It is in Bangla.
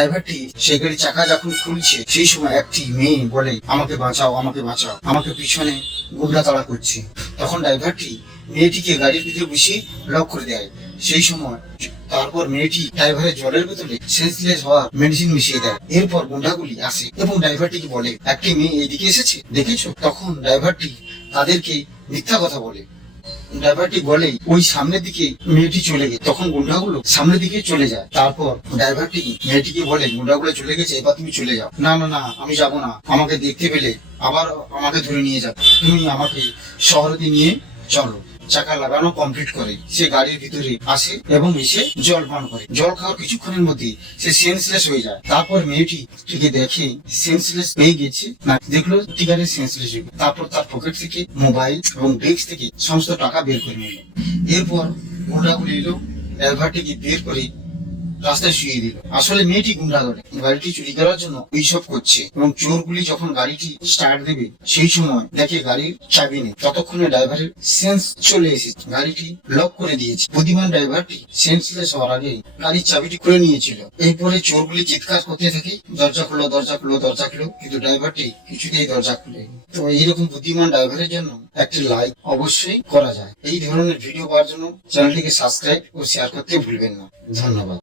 ড্রাইভারটি সেই গাড়ির চাকা যখন খুলছে সেই সময় একটি মেয়ে বলে, আমাকে বাঁচাও, আমাকে বাঁচাও, আমাকে পিছনে গুন্ডা তাড়া করছে। তখন ড্রাইভারটি মেয়েটিকে গাড়ির ভিতরে বসিয়ে লক করে দেয়। সেই সময় তারপর মেয়েটি ড্রাইভারের জলের বোতলে সেন্সলেস হওয়ার মেডিসিন মিশিয়ে দেয়। এরপর গুন্ডাগুলি আসে এবং ড্রাইভারটিকে বলে, একটি মেয়ে এইদিকে এসেছে, দেখেছো? তখন ড্রাইভারটি তাদেরকে মিথ্যা কথা বলে। ড্রাইভারটি বলে ওই সামনের দিকে মেয়েটি চলে গেছে। তখন গুন্ডাগুলো সামনের দিকে চলে যায়। তারপর ড্রাইভারটি মেয়েটিকে বলে, গুন্ডাগুলো চলে গেছে, এবার তুমি চলে যাও। না না না, আমি যাব না, আমাকে দেখতে পেলে আবার আমাকে ধরে নিয়ে যাবে, তুমি আমাকে শহরে নিয়ে চলো। চাকা লাগানো কমপ্লিট করে সে গাড়ির ভিতরে আসে এবং এসে জল পান করে। জল খাওয়ার কিছুক্ষণের মধ্যে সে সেন্সলেস হয়ে যায়। তারপর মেয়েটি থেকে দেখে সেন্সলেস হয়ে গেছে, না দেখলো টিকারে সেন্সলেস হয়ে গেছে। তারপর তার পকেট থেকে মোবাইল এবং ডেস্ক থেকে সমস্ত টাকা বের করে নিল। এরপর গুন্ডাগুলি এলো, ড্রাইভারটিকে বের করে রাস্তায় শুয়ে দিল। আসলে মেয়েটি গুন্ডা ধরে গাড়িটি চুরি করার জন্য এইসব করছে। এবং চোরগুলি যখন গাড়িটি স্টার্ট দেবে সেই সময় দেখে গাড়ির চাবি নেই। ততক্ষণে ড্রাইভারের সেন্স চলে এসেছে, গাড়িটি লক করে দিয়েছে। বুদ্ধিমান ড্রাইভারটি সেন্সলেস হওয়ার আগে গাড়ির চাবিটি খুলে নিয়েছিল। এরপরে চোরগুলি চিৎকার করতে থাকে, দরজা খুলো, দরজা খুলো, দরজা খুলো, কিন্তু ড্রাইভারটি কিছুতেই দরজা খুলে। তো এইরকম বুদ্ধিমান ড্রাইভারের জন্য একটি লাইক অবশ্যই করা যায়। এই ধরনের ভিডিও পাওয়ার জন্য চ্যানেলটিকে সাবস্ক্রাইব ও শেয়ার করতে ভুলবেন না। ধন্যবাদ।